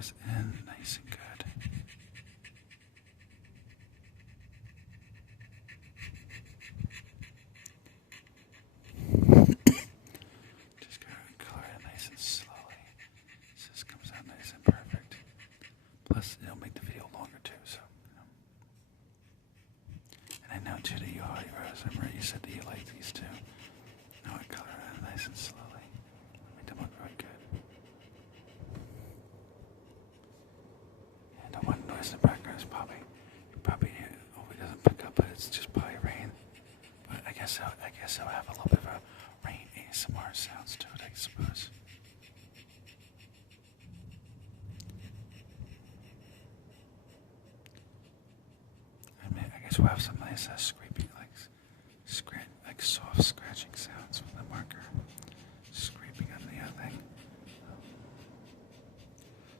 this in nice and good. Just gotta color it nice and slowly. So this comes out nice and perfect. Plus, it'll make the video longer too, so, And I know too that you already rose. I remember you said that you like these too. Now I color it nice and slowly. Make them look really good. And the one noise in the background is probably hopefully doesn't pick up, but it's just probably rain. But I guess I'll have a little bit of a rain ASMR sounds to it, I suppose. I mean, I guess we'll have some nice scraping, like soft scratching sounds with the marker scraping on the other thing.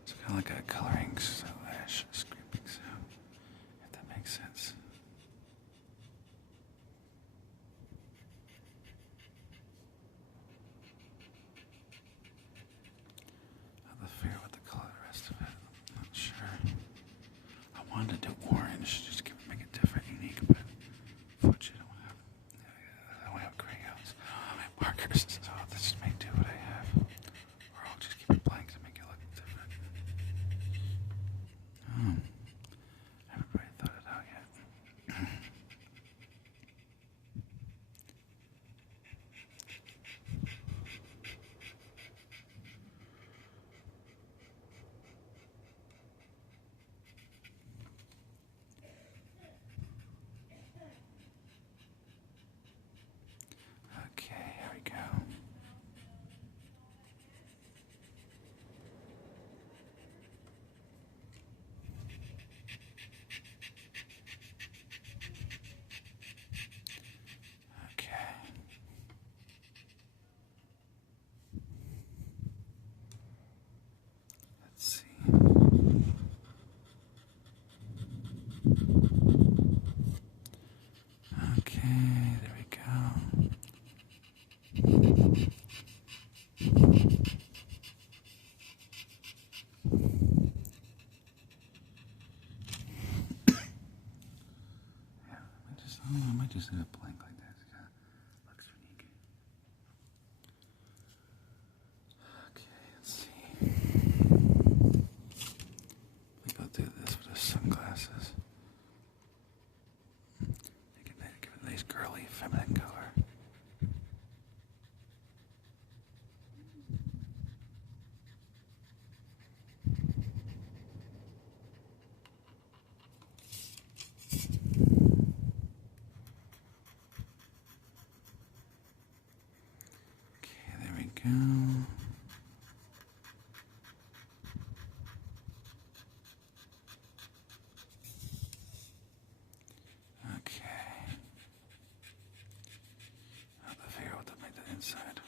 It's kind of like a coloring slash scraping sound, if that makes sense. I'll figure out what the color the rest of it. I'm not sure. I wanted to do orange, just to make it different, unique, but unfortunately I don't have crayons. Markers, so I'll just make do what I have. Or I'll just keep it blank to make it look different. I haven't really thought it out yet. Okay, here we go. Okay. Let's see. Okay, there we go. I might just leave it blank like that. It kind of looks unique. Okay, let's see. I think I'll do this with the sunglasses. Give it a nice girly, feminine color. Go. Okay. I'll figure out what to make the inside.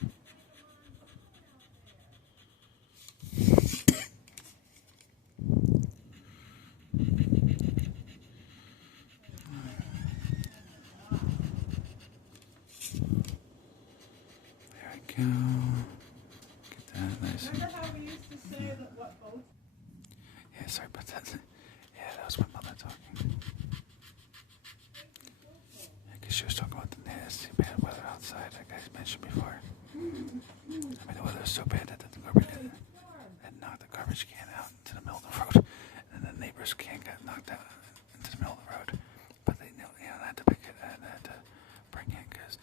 There we go. Get that nice and... Remember how we used to say that what both? Yeah, sorry about that. Yeah, that was my mother talking. Yeah, because she was talking about the nasty bad weather outside, like I mentioned before. I mean, the weather was so bad that the garbage had knocked the garbage can out into the middle of the road, and the neighbor's can got knocked out into the middle of the road. But they, I had to pick it, and I had to bring it because,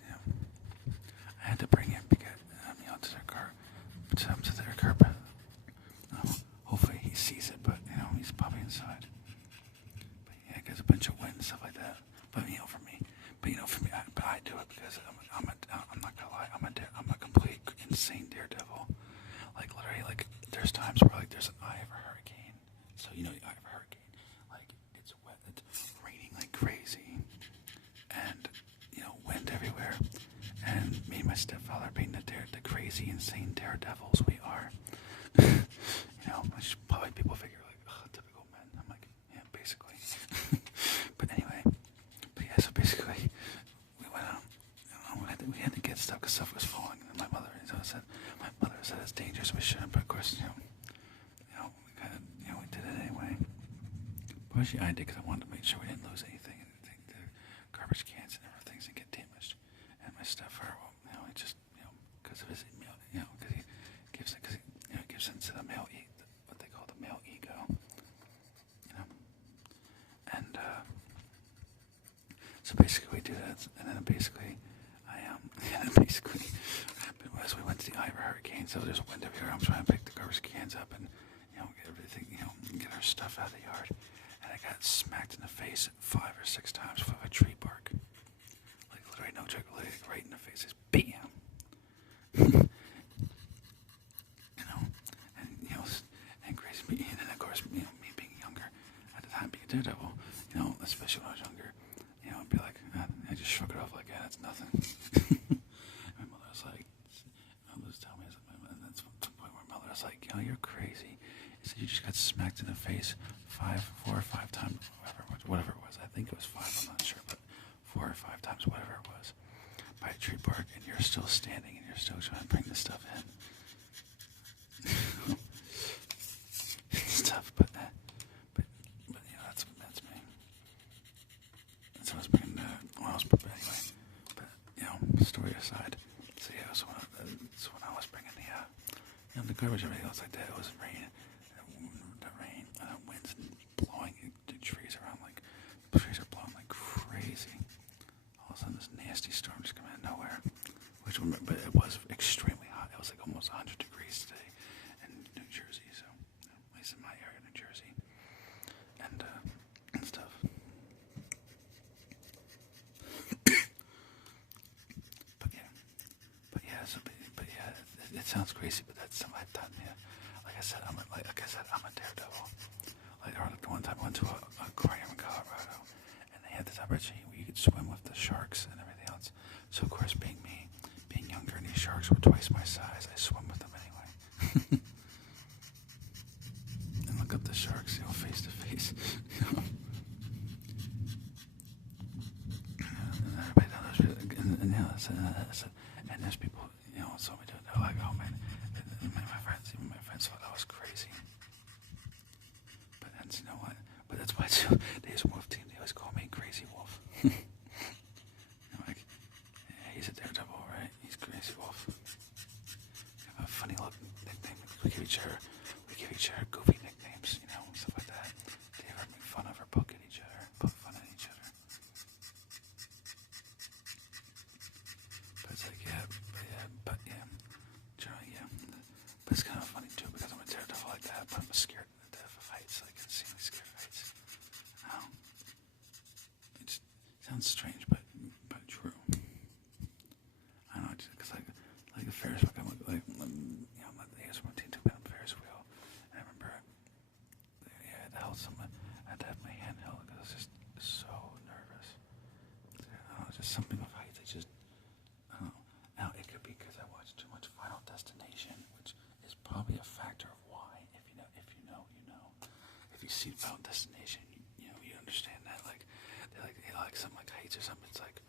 I had to bring it because, to their car, to their curb. Hopefully he sees it, but he's probably inside. But yeah, it gets a bunch of wind and stuff like that. But for me, I do it because I'm not gonna lie, I'm a complete insane daredevil. Like literally, like there's times where like there's an eye of a hurricane. So the eye of a hurricane, like it's wet, it's raining like crazy, and wind everywhere. And me and my stepfather being the crazy, insane daredevils we are. Which probably people figure like, typical men. I'm like, yeah, basically. But anyway, so basically, we went out. We had to get stuff because stuff was falling. And my mother said it's dangerous. We shouldn't. But of course, we kind of, Especially I did because I wanted to make sure we didn't lose anything, and the garbage cans and everything didn't get damaged. And my stepfather, well, he just, because of his, because he gives it, gives into the male, what they call the male ego, and so basically we do that, and then basically as we went to the Ivor Hurricane, so there's wind everywhere. I'm trying to pick the garbage cans up and get everything, get our stuff out of the yard, and I got smacked in the face 5 or 6 times with a tree bark, like literally no joke, like right in the face, just bam. And crazy me, and then of course me being younger at the time, being a daredevil, especially when I was younger, I'd be like, I just shrug it off like, yeah, that's nothing. My mother was like, telling me, and that's the point where my mother was like, you're crazy. He said, you just got smacked in the face 4 or 5 times, whatever it was. I think it was 5, I'm not sure, but 4 or 5 times, whatever it was, by a tree bark, and you're still standing, and you're still trying to bring this stuff in. Stuff, but that's me. That's what I was bringing. But anyway, story aside. So yeah, so when I was bringing the garbage and everything else like that, it was raining, the rain, winds blowing the trees around like the trees are blowing like crazy. All of a sudden, this nasty storm just came out of nowhere, but it was extremely hot. It was like almost 100 degrees today in New Jersey, so at least in my area, New Jersey, and stuff. It sounds crazy, but that's something I've done. Yeah, like I said, I'm a daredevil. Like the one time I went to an aquarium in Colorado, and they had this opportunity where you could swim with the sharks and everything else. So of course, being younger, and these sharks were twice my size, I swim with them anyway. And look up the sharks, face to face. And everybody knows, and there's people, saw me do it. They're like, oh man, and my friends thought I was crazy. But then, you know what? But that's why they use Wolf Team. They always call me Crazy Wolf. Like, yeah, he's a daredevil, right? He's Crazy Wolf. We have a funny little nickname. We give each other goofy nicknames, stuff like that. They ever make fun of or poke fun at each other. But it's like, but it's kind of funny too, because I'm a daredevil like that, but I'm scared to death of heights, like insanely scared of heights. It sounds strange, but true. I don't know, because like the Ferris wheel, I'm like, I'm like the AS-1 took me on the Ferris wheel, and I remember, I had to have my hand held because I was just so nervous. I don't know, just something with heights. I don't know. Now it could be because I watched too much Final Destination, which is probably a factor of why. If you know, you know. If you see Final Destination, you understand that. Like they like something like heights or something. It's like,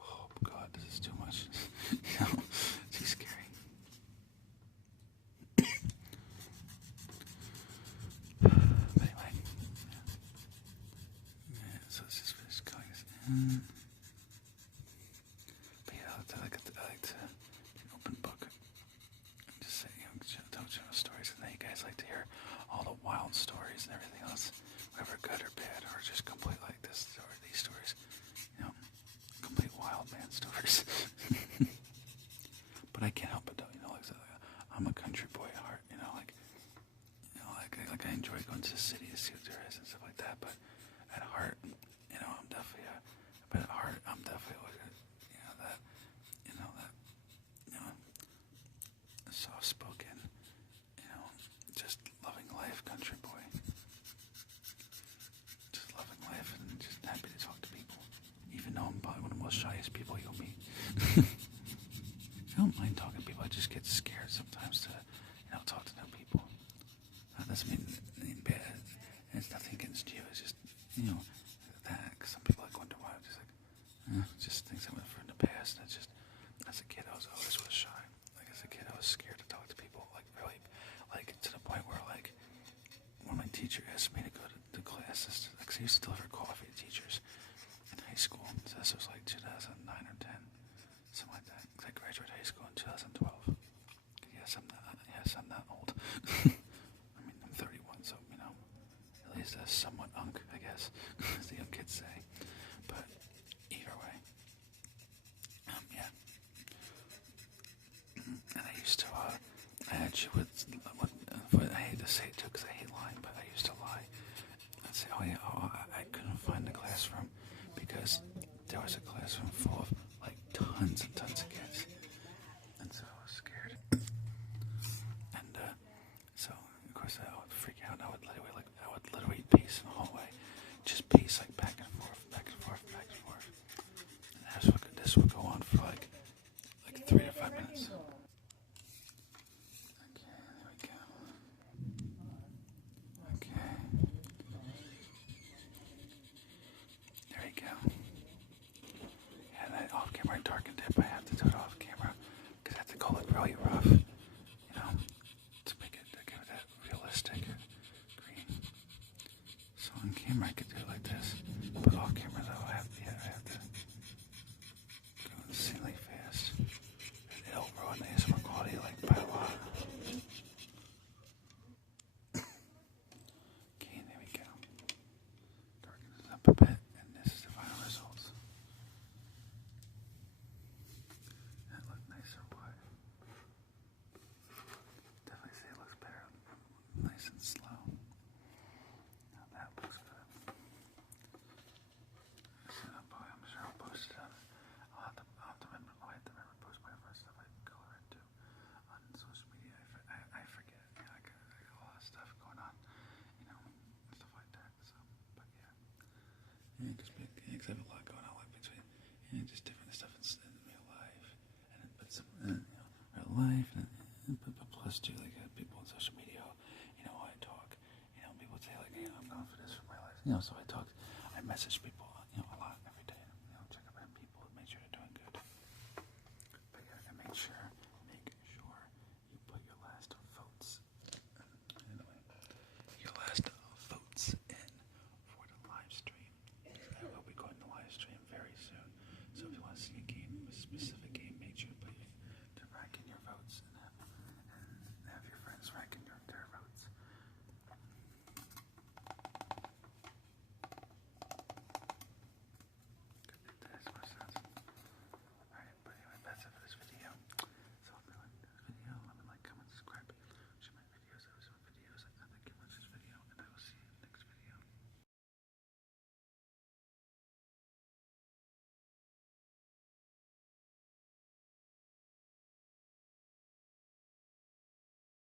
oh God, this is too much. It's too scary. But anyway, so let's just finish going. But yeah, I like to open book and just say, tell stories, and then you guys like to hear all the wild stories and everything else, whether good or bad, or just complete like this or these stories, complete wild man stories. But I can't help it though, like I'm a country boy at heart, like I enjoy going to the city to see what there is and stuff like that. But at heart, I'm definitely soft-spoken, just loving life, country boy. Just loving life and just happy to talk to people, even though I'm probably one of the most shyest people you'll meet. I don't mind talking to people. I just get scared sometimes to, talk to new people. That doesn't mean anything bad. And it's nothing against you. It's just, that. Because some people wonder why. I'm just like, just things I went through in the past. And it's just, as a kid, I was always shy. Like as a kid, I was scared to talk to people. Like really, like to the point where like when my teacher asked me to go to class, like say somewhat unk, I guess, as the young kids say. But either way, yeah. And I used to, I actually would, I hate to say it too because I hate lying, but I used to lie. I'd say, oh yeah, I couldn't find the classroom because there was a classroom full of like tons and tons of kids. And so I was scared. And so, of course, I would freak out. And I would literally pace in the hallway. Just pace like back and forth, back and forth, back and forth. And this would go on for like 3 to 5 minutes. Okay, there we go. Okay. There you go. And then off camera I darkened it, but I have to do it off camera because I have to go look really rough, you know, to make it, to give it that realistic green. So on camera I could do it like this, but off camera though I have to go insanely fast. It'll ruin the ASMR quality like by a lot. Okay, there we go. Darken this up a bit, and this is the final results. That look nice or what? Definitely say it looks better, nice and slow. Now that looks good. I'm sure I'll post it on. I'll have to remember to post my first stuff I color it too on social media. I forget. Yeah, I got a lot of stuff going on, you know, stuff like that. So, but yeah, because I have a lot going on, like between just different stuff in real life, and but some real life, but plus too like people on social media, you know, how I talk, you know, people say like, I'm going for this for my life, you know, so I